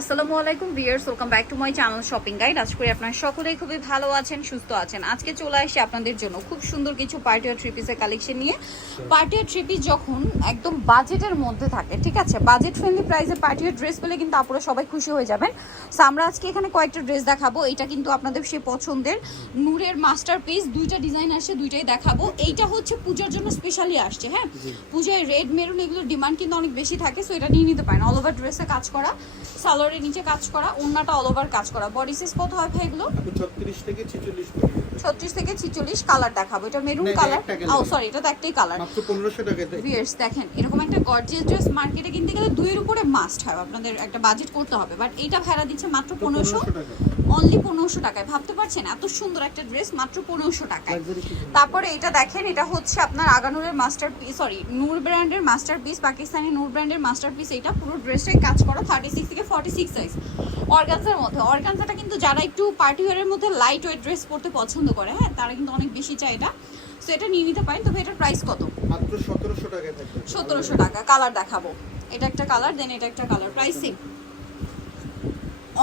আসসালামু আলাইকুম viewers welcome back to my channel shopping guide আজ করি আপনারা সকলেই খুবই ভালো আছেন সুস্থ আছেন। আজকে চলে আসি আপনাদের জন্য খুব সুন্দর কিছু পার্টিয়ার থ্রি পিসের কালেকশন নিয়ে। পার্টিয়ার থ্রি পিস যখন একদম বাজেটের মধ্যে থাকে ঠিক আছে? বাজেট ফ্রেন্ডলি প্রাইসে পার্টিয়ার ড্রেস পেলে কিন্তু আপনারা সবাই খুশি হয়ে যাবেন। সো আমরা আজকে এখানে কয়েকটা ড্রেস দেখাবো। এটা কিন্তু আপনাদের সে পছন্দের নূরের মাস্টার পিস দুইটা ডিজাইন আসছে দুইটাই দেখাবো। এইটা হচ্ছে পূজার জন্য স্পেশালি আসছে হ্যাঁ? পূজায় রেড মেরুন এগুলোর ডিমান্ড কিন্তু অনেক বেশি থাকে সো এটা নিয়ে নিতে পারেন। অল ওভার ড্রেসে কাজ করা। সালোয়ারের নিচে কাজ করা ওন্নাটা অল ওভার কাজ করা। বডি সাইজ কত হয় ভাই এগুলো আপু ছত্রিশ থেকে ছেচল্লিশ পর্যন্ত। ছত্রিশ থেকে ছিচল্লিশ কালার দেখাবো। এটা মেরুন কালার ও সরি এটা তো একটাই কালার মাত্র 1500 টাকায় দেয়। ভিয়ার্স দেখেন এরকম একটা গর্জিয়াস ড্রেস মার্কেটে কিনতে গেলে দুইয়ের উপরে মাস্ট হয়। আপনাদের একটা বাজেট করতে হবে। বাট এটা ভাড়া দিচ্ছে মাত্র পনেরোশো টাকা। অনলি পনেরোশো টাকায়। ভাবতে পারছেন এত সুন্দর একটা ড্রেস মাত্র পনেরোশো টাকায়। তারপরে এটা দেখেন এটা হচ্ছে আপনার আগানুরের মাস্টার পিস সরি নূর ব্র্যান্ডের মাস্টার পিস পাকিস্তানি নূর ব্র্যান্ডের মাস্টার পিস এটা পুরো ড্রেসটাই কাজ করো থার্টি সিক্স থেকে ফর্টি সিক্স সাইজ অর্গানজার মধ্যে। অর্গানজাটা কিন্তু যারা একটু পার্টি ওয়ারের মধ্যে লাইট ওয়েট ড্রেস পরতে পছন্দ করে হ্যাঁ তারা কিন্তু অনেক বেশি চায় এটা। সো এটা নিয়ে নিতে পারেন। তবে এটার প্রাইস কত? মাত্র সতেরোশো টাকায় সতেরোশো টাকা। কালার দেখাবো। এটা একটা কালার দেন এটা একটা কালার প্রাইস সেম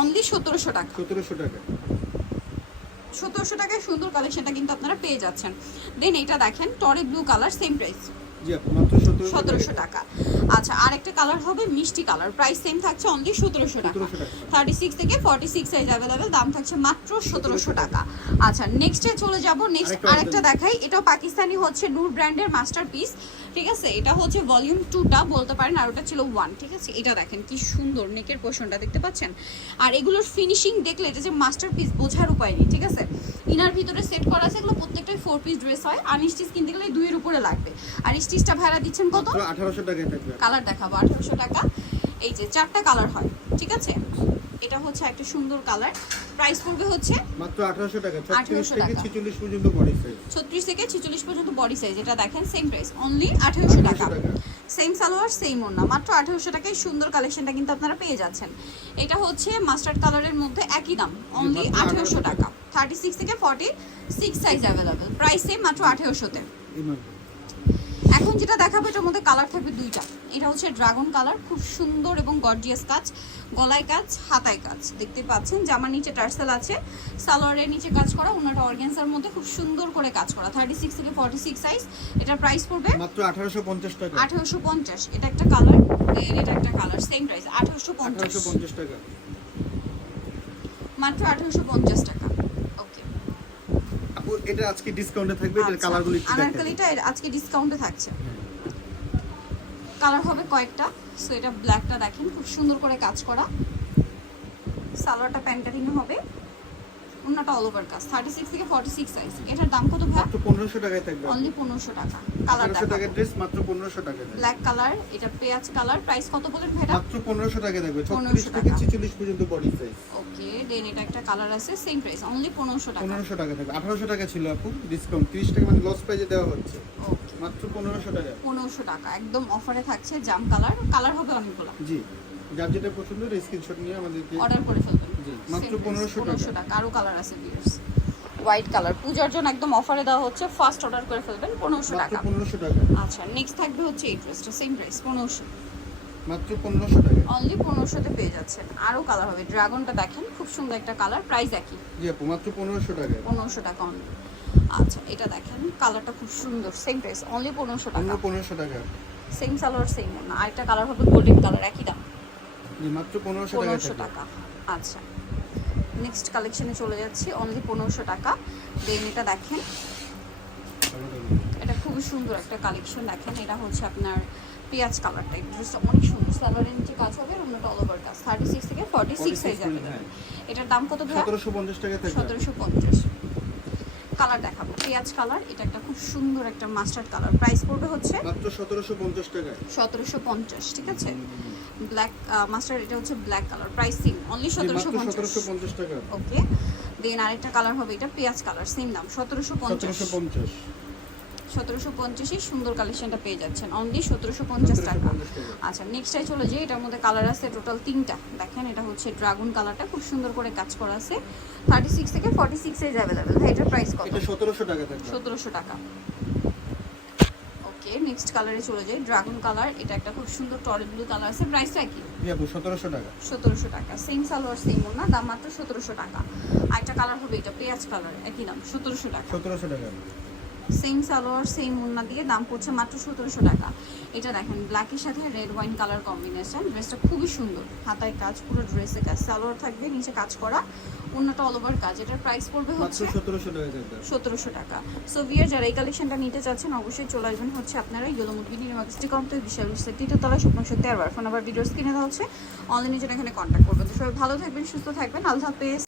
অনলি সতেরোশো টাকা। সতেরোশো টাকা। সতেরোশো টাকায় সুন্দর কালেকশনটা কিন্তু আপনারা পেয়ে যাচ্ছেন। দেন এটা দেখেন টরে ব্লু কালার সেম প্রাইস সতেরোশো টাকা। আচ্ছা আরেকটা কালার হবে মিষ্টি কালার প্রাইস সেম থাকছে অনলি সতেরোশো টাকা। থার্টি সিক্স থেকে ফর্টি সিক্স সাইজ অ্যাভেলেবেল দাম থাকছে মাত্র সতেরোশো টাকা। আচ্ছা নেক্সটে চলে যাব নেক্সট আরেকটা আরেকটা দেখাই। এটাও পাকিস্তানি হচ্ছে নূর ব্র্যান্ডের মাস্টার পিস ঠিক আছে? এটা হচ্ছে ভলিউম টুটা বলতে পারেন আর ওটা ছিল ওয়ান ঠিক আছে? এটা দেখেন কি সুন্দর নেকের পোর্শনটা দেখতে পাচ্ছেন? আর এগুলোর ফিনিশিং দেখলে এটা যে মাস্টার পিস বোঝার উপায় নেই ঠিক আছে? ইনার ভিতরে সেট করা আছে এগুলো প্রত্যেকটাই ফোর পিস ড্রেস হয়। আর স্টিচ কিনতে গেলে দুইয়ের উপরে লাগবে। আর স্টিচটা ভাড়া দিচ্ছেন কত? আঠারোশো থাকবে। কালার দেখাবো আঠারোশো টাকা। এই যে চারটা কালার হয় ঠিক আছে? এটা হচ্ছে একটা সুন্দর কালার। প্রাইস পড়বে হচ্ছে মাত্র আঠারোশো টাকা ছত্রিশ 1800 থেকে টাকা। ছেচল্লিশ পর্যন্ত বডি সাইজ ছত্রিশ থেকে ছিচল্লিশ পর্যন্ত বডি সাইজ এটা দেখেন সেম প্রাইস অনলি আঠেরোশো টাকা। আঠারোশো টাকা। সেম সালোয়ার সেম ওড়না মাত্র আঠেরোশো টাকায় সুন্দর কালেকশনটা কিন্তু আপনারা পেয়ে যাচ্ছেন। এটা হচ্ছে মাস্টার্ড কালারের মধ্যে একই দাম অনলি মাত্র 1800 টাকা। থার্টি সিক্স থেকে forty six size available price same মাত্র আঠেরোশোতে। এই মাত্র। এখন যেটা দেখাবো এটার মধ্যে কালার থাকবে দুইটা। এটা হচ্ছে ড্রাগন কালার খুব সুন্দর এবং গর্জিয়াস কাজ। গলায় কাজ হাতায় কাজ। দেখতে পাচ্ছেন জামার নিচে টার্সেল আছে। সালোয়ারের নিচে কাজ করা ওনাটা অর্গেন্সার মধ্যে খুব সুন্দর করে কাজ করা। থার্টি সিক্স থেকে ফর্টি সিক্স সাইজ এটার প্রাইস পড়বে মাত্র আঠারোশো পঞ্চাশ টাকা। আঠারোশো পঞ্চাশ। এটা একটা কালার এটা একটা কালার সেম প্রাইস আঠারোশো পঞ্চাশ। পঞ্চাশ টাকা। মাত্র আঠারোশো পঞ্চাশ টাকা। এটা আজকে ডিসকাউন্টে থাকবে এটার আচ্ছা, কালারগুলো একটু দেখেন আনারকলিটা আজকে ডিসকাউন্টে থাকছে। কালার হবে কয়েকটা সো এটা ব্ল্যাকটা দেখেন খুব সুন্দর করে কাজ করা। সালোয়ারটা প্যান্টারিনে হবে। অন্যটা অল ওভার কাজ থার্টি সিক্স থেকে ফর্টি সিক্স সাইজ এটার দাম কত ভাই? মাত্র পনেরোশো টাকায় থাকবে। অনলি পনেরোশো টাকা। কালার আঠারোশো টাকার ড্রেস মাত্র পনেরোশো টাকা দেয় ব্ল্যাক কালার এটা পেঁয়াজ কালার প্রাইস কত বলেন ভাইটা? মাত্র পনেরোশো টাকা থাকবে। 1500 ছত্রিশ থেকে টাকা। ছেচল্লিশ পর্যন্ত বডি সাইজ ওকে দেন এটা একটা কালার আছে সেম প্রাইস অনলি পনেরোশো টাকা। পনেরোশো টাকা থাকবে। আঠারোশো টাকা ছিল আপু ডিসকাউন্ট তিরিশ টাকা মানে লস প্রাইজে দেওয়া হচ্ছে। ওকে মাত্র পনেরোশো টাকা পনেরোশো টাকা। একদম অফারে থাকছে জাম কালার কালার হবে অনেকগুলো। জি। যার যেটা পছন্দ স্ক্রিনশট নিয়ে আমাদেরকে অর্ডার করে ফেলবেন। মাত্র 1500 টাকা। আরও কালার আছে ভিউয়ার্স হোয়াইট কালার পূজার জন্য একদম অফারে দেওয়া হচ্ছে ফার্স্ট অর্ডার করে ফেলবেন পনেরোশো মাত্র টাকা। পনেরোশো টাকা। আচ্ছা নেক্সট থাকবে হচ্ছে এই ড্রেসটা সেম প্রাইস পনেরোশো। মাত্র পনেরোশো টাকা। অনলি পনেরোশোতে পেয়ে যাচ্ছেন। আরও কালার হবে। ড্রাগনটা দেখেন খুব সুন্দর একটা কালার প্রাইস একই। জি আপু মাত্র পনেরোশো টাকা। পনেরোশো টাকা অনলি আচ্ছা এটা দেখেন কালারটা খুব সুন্দর সেম প্রাইস অনলি পনেরোশো টাকা। পনেরো পনেরোশো টাকা। সেম সালোয়ার সেম না আরেকটা কালার হবে গোল্ডেন কালার একই দাম। মাত্র পনেরোশো পনেরোশো টাকা। আচ্ছা। নেক্সট কালেকশনে চলে যাচ্ছি অনলি পনেরোশো টাকা। দেন এটা দেখেন। এটা খুবই সুন্দর একটা কালেকশন দেখেন। এটা হচ্ছে আপনার পেঁয়াজ কালারটা এই ড্রেসটা অনেক সুন্দর। সালোয়ারের নিচে কাজ হবে অন্যটা অল ওভার কাজ থার্টি সিক্স থেকে ফর্টি সিক্স 46 সাইজ পর্যন্ত, অ্যাভেলেবেল হ্যাঁ। এটার দাম কত সতেরোশো পঞ্চাশ টাকা সতেরোশো পঞ্চাশ। কালার দেখাবো। পেঁয়াজ কালার এটা একটা খুব সুন্দর একটা মাস্টার্ড কালার প্রাইস পড়বে হচ্ছে মাত্র সতেরোশো পঞ্চাশ টাকা সতেরোশো পঞ্চাশ ঠিক আছে? ব্ল্যাক মাস্টার এটা হচ্ছে ব্ল্যাক কালার প্রাইস অনলি সতেরোশো পঞ্চাশ। টাকা। ওকে দেন আরেকটা কালার হবে এটা পেঁয়াজ কালার সেম দাম সতেরোশো পঞ্চাশ। সতেরোশো পঞ্চাশ। সুন্দর কালেকশনটা পেয়ে যাচ্ছেন অনলি সতেরোশো পঞ্চাশ টাকা। 1750 টাকা। আচ্ছা নেক্সটটাই চলে যে এটার মধ্যে কালার আছে টোটাল তিনটা। দেখেন এটা হচ্ছে ড্রাগন কালারটা খুব সুন্দর করে কাজ করা আছে। থার্টি সিক্স থেকে ফর্টি সিক্স সাইজ অ্যাভেলেবেল ভাই এটার প্রাইস কত? এটা সতেরোশো টাকা সতেরোশো টাকা। ওকে নেক্সট কালারে চলে যাই। ড্রাগন কালার এটা একটা খুব সুন্দর টরে ব্লু কালার আছে। প্রাইস একই। সতেরোশো টাকা। সতেরোশো টাকা। সেম সালোয়ার সেম না দাম মাত্র সতেরোশো টাকা। আর একটা কালার হবে এটা পেঁয়াজ কালার একই নাম সতেরোশো টাকা। সতেরোশো টাকা। সেম সালোয়ার সেম ওন্না দিয়ে দাম পড়ছে মাত্র সতেরোশো টাকা। এটা দেখেন ব্ল্যাকের সাথে রেড ওয়াইন কালার কম্বিনেশন ড্রেসটা খুবই সুন্দর। হাতায় কাজ পুরো ড্রেসে কাজ সালোয়ার থাকবে নিচে কাজ করা। অন্যটা অল ওভার কাজ। এটার প্রাইস পড়বে হচ্ছে সতেরোশো টাকা সো ভিয়ার যারা এই কালেকশনটা নিতে চাচ্ছেন অবশ্যই চলে আসবেন হচ্ছে আপনারা ইয়েলো মুরগি মার্কেটটি কমতে বিশাল বিশাল তৃতীয়তলা স্বপ্ন সত্যি আর ফোন নাম্বার ভিডিওস কিনে দেওয়া হচ্ছে। অনলাইনে জন্য এখানে কন্ট্যাক্ট করবেন। তো সবাই ভালো থাকবেন সুস্থ থাকবেন। আল্লাহ হাফেজ।